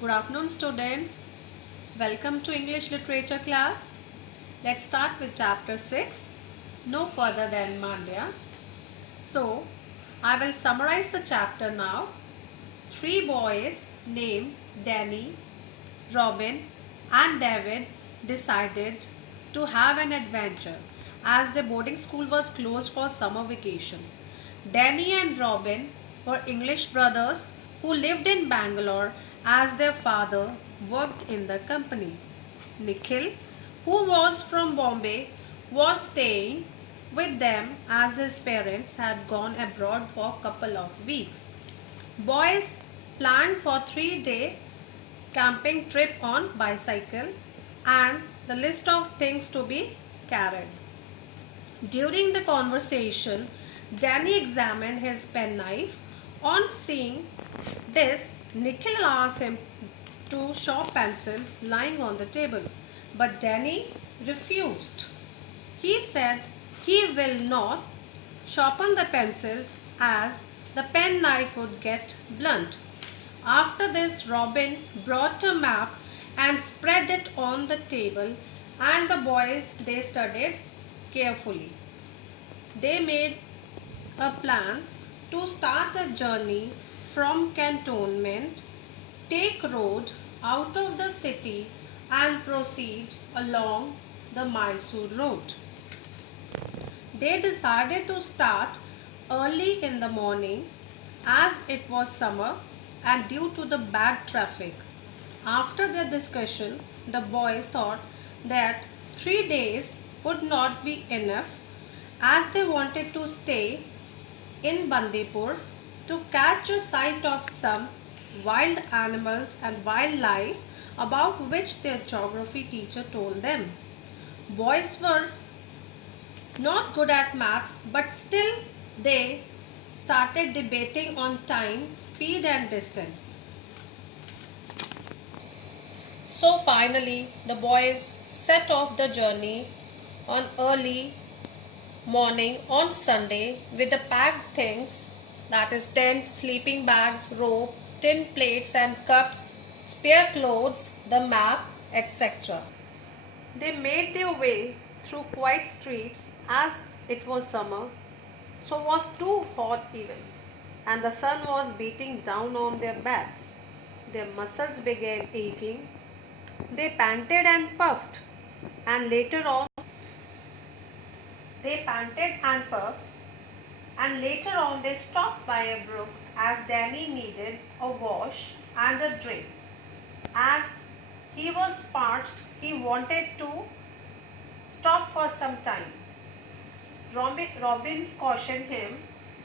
Good afternoon, students. Welcome to English literature class. Let's start with chapter 6, No Further Than Mandya. So, I will summarize the chapter now. Three boys named Danny, Robin, and David decided to have an adventure as their boarding school was closed for summer vacations. Danny and Robin were English brothers who lived in Bangalore as their father worked in the company. Nikhil, who was from Bombay, was staying with them as his parents had gone abroad for a couple of weeks. Boys planned for 3-day camping trip on bicycle and the list of things to be carried. During the conversation, Danny examined his penknife. On seeing this, Nikhil asked him to show pencils lying on the table, but Danny refused. He said he will not sharpen the pencils as the penknife would get blunt. After this, Robin brought a map and spread it on the table, and the boys they studied carefully. They made a plan to start a journey from cantonment, take road out of the city and proceed along the Mysore road. They decided to start early in the morning as it was summer and due to the bad traffic. After their discussion, the boys thought that 3 days would not be enough as they wanted to stay in Bandipur to catch a sight of some wild animals and wildlife about which their geography teacher told them. Boys were not good at maths, but still they started debating on time, speed and distance. So finally, the boys set off the journey on early morning on Sunday with the packed things, that is tent, sleeping bags, rope, tin plates and cups, spare clothes, the map, etc. They made their way through quiet streets as it was summer, so was too hot even, and the sun was beating down on their backs. Their muscles began aching. They panted and puffed, and later on they stopped by a brook as Danny needed a wash and a drink. As he was parched, he wanted to stop for some time. Robin cautioned him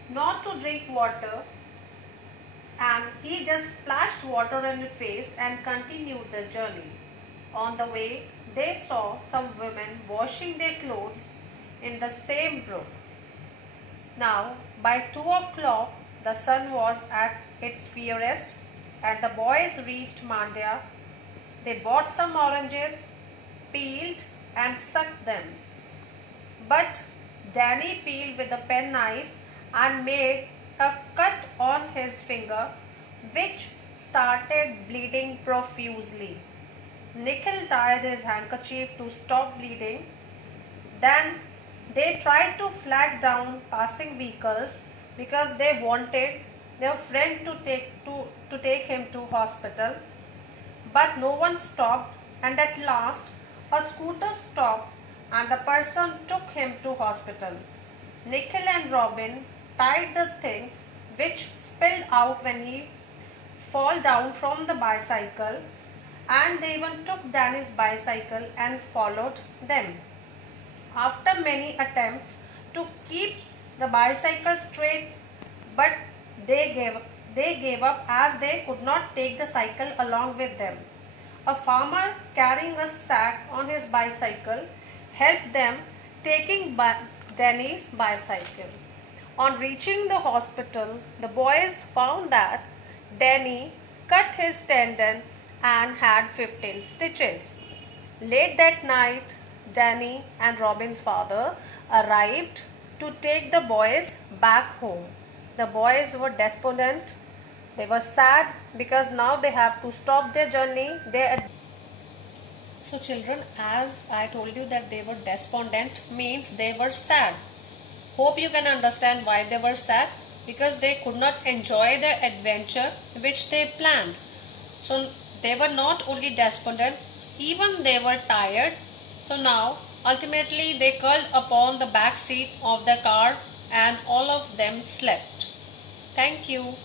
not to drink water, and he just splashed water on his face and continued the journey. On the way, they saw some women washing their clothes in the same brook. Now, by 2 o'clock, the sun was at its fiercest, and the boys reached Mandya. They bought some oranges, peeled and sucked them. But Danny peeled with a penknife and made a cut on his finger, which started bleeding profusely. Nikhil tied his handkerchief to stop bleeding. Then they tried to flag down passing vehicles because they wanted their friend to take him to hospital. But no one stopped, and at last a scooter stopped and the person took him to hospital. Nikhil and Robin tied the things which spilled out when he fall down from the bicycle, and they even took Danny's bicycle and followed them. After many attempts to keep the bicycle straight, but they gave up as they could not take the cycle along with them. A farmer carrying a sack on his bicycle helped them taking Danny's bicycle. On reaching the hospital, the boys found that Danny cut his tendon and had 15 stitches. Late that night, Danny and Robin's father arrived to take the boys back home. The boys were despondent. They were sad because now they have to stop their journey. So children, as I told you that they were despondent means they were sad. Hope you can understand why they were sad, because they could not enjoy their adventure which they planned. So they were not only despondent, even they were tired. So now ultimately they curled upon the back seat of the car and all of them slept. Thank you.